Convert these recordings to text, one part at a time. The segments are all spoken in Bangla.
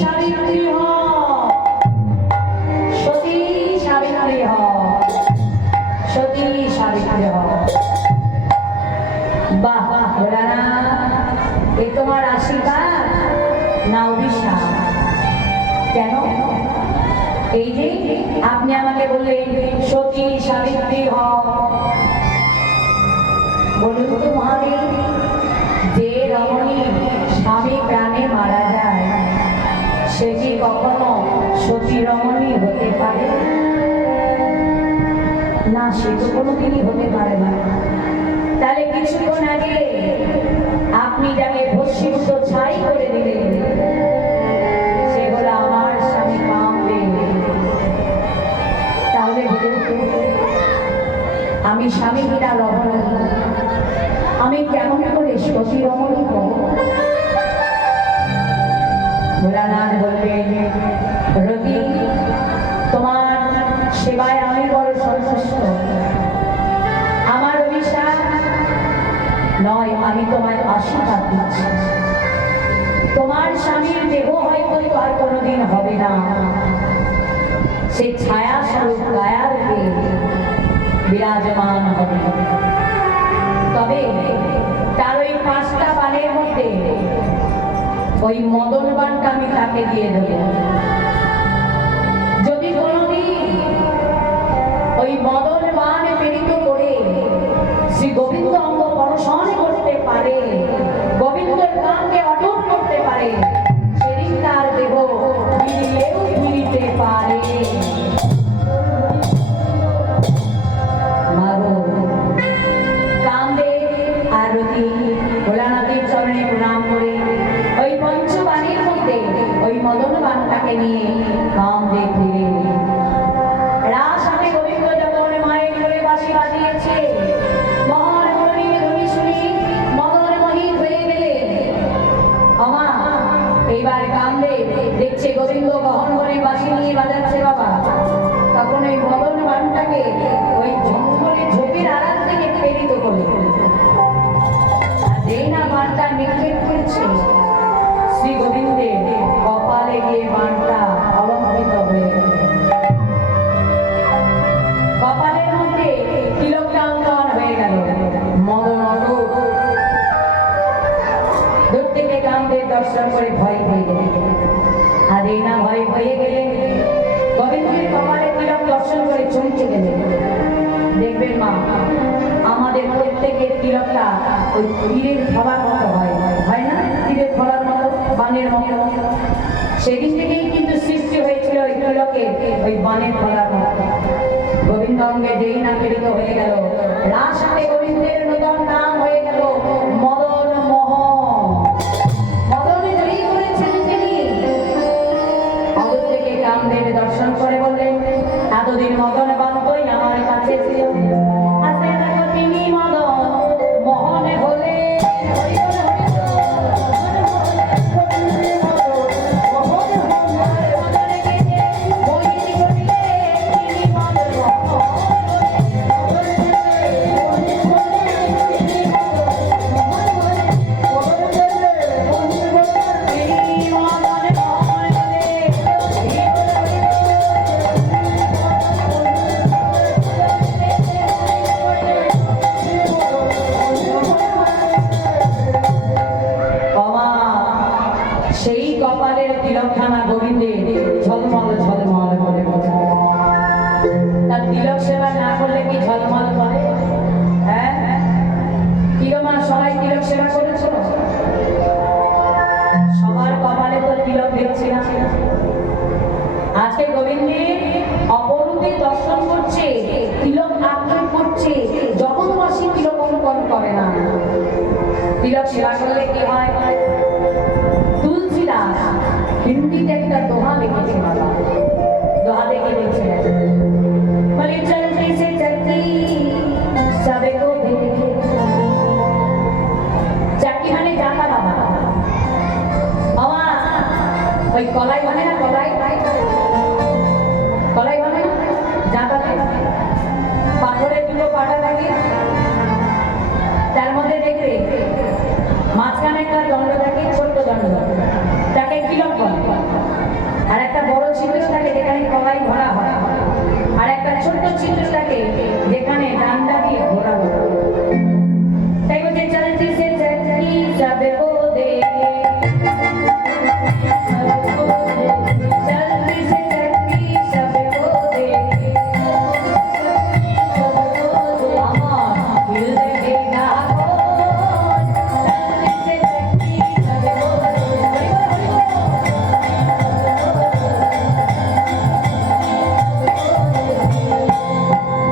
সাবিত্রী হ, সতী সাবিত্রী হ, সতী সাবিত্রী হ। বাহ ভোলানা, এ তোমার আশীর্বাদ না অভিশাপ? কেন? এই যে আপনি আমাকে বললেন সতী সাবিত্রী হ, বলুন তো মহাদেব, যে রমণী স্বামী প্রাণে মারা যায় সে কি কখনো সতী রমণী হতে পারে না? সে তো কোনোদিনই হতে পারে না। তাহলে কিছুক্ষণ আগে আপনি যাকে ভস্মীভূত ছাই করে দিলেন সে হলো আমার স্বামী কামদেব। তাহলে আমি স্বামী বিনা রমণী, আমি কেমন করে সতী রমণী হব? ভোলানাথ বললেন, রতি, তোমার সেবায় আমি বড় সন্তুষ্ট। আমার অভিশাপ নয়, আমি তোমায় আশীর্বাদ দিচ্ছি। তোমার স্বামীর দেহ হয়তো আর কোনোদিন হবে না, সে ছায়া স্বরূপ কায়ারূপে বিরাজমান হবে। তবে তার ওই 5টা বানের মধ্যে ওই মদন বানটা আমি তাকে দিয়ে দেব। যদি কোনোদিন ওই মদন বান প্রেরিত করে শ্রী গোবিন্দ অঙ্গ পরশন করতে পারে, গোবিন্দের কামকে অটুট করতে পারে, সেদিন তার দেহ ফিরিলেও ফিরিতে পারে। ভোলানাথের চরণে প্রণাম করে ওই পঞ্চবাণীর মধ্যে ওই মদন বানটাকে নিয়ে কামদেব ফিরে রাস। আমি গোবিন্দ যখন মায়ের করে বাঁশি বাজিয়েছে, মহান মনির ধ্বনি শুনি মদন মোহিত হয়ে গেলে আমা এইবার কামদেব দেখছে গোবিন্দ বহন করে বাঁশি নিয়ে বাজাচ্ছে বাবা, তখন ওই মদন বানটাকে ওই জঙ্গলে ঝোপের আড়াল থেকে প্রেরিত করলো। যেই না বানটা নিক্ষেপ করেছে শ্রী গোবিন্দের কপালে গিয়ে বানটা অলঙ্কৃত হয়ে গেল। কপালের মধ্যে তিলকটা অঙ্কন হয়ে গেল। মদন দূর থেকে কামদেব দর্শন করে ভয় পেয়ে গেলেন। আর এই না ভয় হয়ে গেলে গোবিন্দের কপালে তিলক দর্শন করে চমকে গেলেন। দেখবেন মা, আমাদের প্রত্যেকের তিলকটা ওই তীরের ফলার মতো হয়, হয় না? তীরের ফলার মতো, বানের মতো। সেদিন থেকেই কিন্তু সৃষ্টি হয়েছিল ওই তিলকে ওই বানের ফলার মতো। গোবিন্দ অঙ্গে যেই না প্রেরিত হয়ে গেল, রাসে গোবিন্দের নূতন নাম হয়ে গেল মদন মোহন। মদনে জয়ী করেছেন তিনি। অদূর থেকে কামদেব দর্শন করে বললেন, এতদিন মদন বান্ধবই আমার কাছে ছিল, আজকে দেখো তিনি মদন মোহনে হলে। সেই কপালের তিলকখানা গোবিন্দের ঝলমল ঝলমল করে বসে। তার তিলক সেবা না করলে কি ঝলমল করে? হ্যাঁ, তিলমা সবাই তিলক সেবা করেছ? সবার কপালে তো তিলক দেখছি না। আজকে গোবিন্দের অপরূপে দর্শন করছে, তিলক আজ্ঞা করছে, জগৎবাসী তিলক অঙ্কন করে না। তিলক সেবা করলে কি হয়? তুলসীদাস হিন্দিতে একটা দোহা লিখেছে বাবা, দোহা দেখে লিখছে, বলে চলতে সে চলতি সবেকো দেখে। চাকি মানে জাতা বাবা। বাবা ওই কলাই মানে না, কলাই কলাই মানে জাতাতে পাথরের দুটো পাটা থাকে, তার মধ্যে দেখবে মাঝখানে একটা দণ্ড থাকে, ছোট্ট দণ্ড, তাকে তিলক বলে। ডান্ডা দিয়ে ঘোরাবো। তাই বলছে চলতি সে চলতি সবকো দেখে, चलती से चलती सबको देखे, दिल देगा कौन, चलती से चलती सबको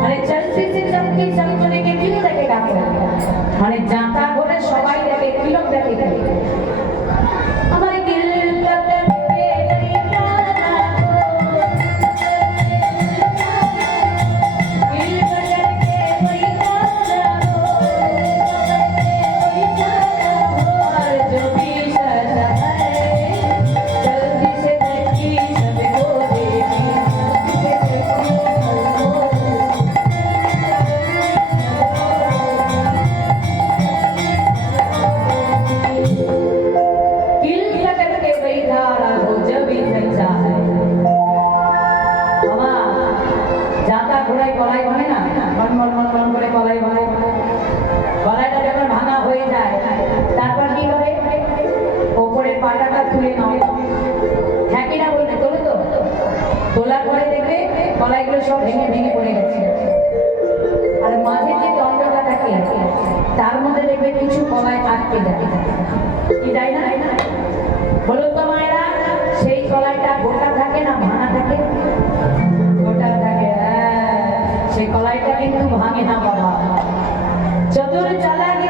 মানে চলতি সে চলতি सबको देखे दिल देगा कौन, মানে জাঁতা ঘোরে সবাই দেখে, তিলক দেখে। আমার দিল গলাটা যখন ভাঙা হয়ে যায় তারপর কি করে ওপরের পাটাটা তুলে নাও, ঠ্যাকিটা বলতে তোলে তো, তোলার পরে দেখবে গলাইগুলো সব ভেঙে ভেঙে পড়ে গেছে। আর মাঝে যে দণ্ডটা থাকে তার মধ্যে দেখবে কিছু গলায় আটকে যায়, কি তাই না? বলুন তো মায়েরা, সেই গলাটা গোটা থাকে না ভাঙা থাকে? গোটা থাকে। সেই গলাইটা কিন্তু ভাঙে না বাবা। চতুর চালাকি